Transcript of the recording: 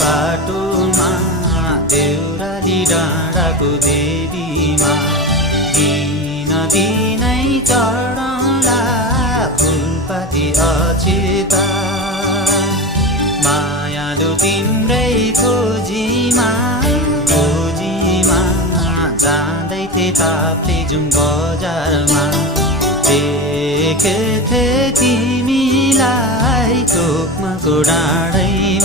बाटोमा देउराली डाँडाको देवीमा दिनै चढौँला फुलपाती अछिता मायालु तिम्रै खोजीमा जाँदै थिए ताप्लेजुङ बजारमा देखेथे तिमीलाई तोक्माको डाँडैमा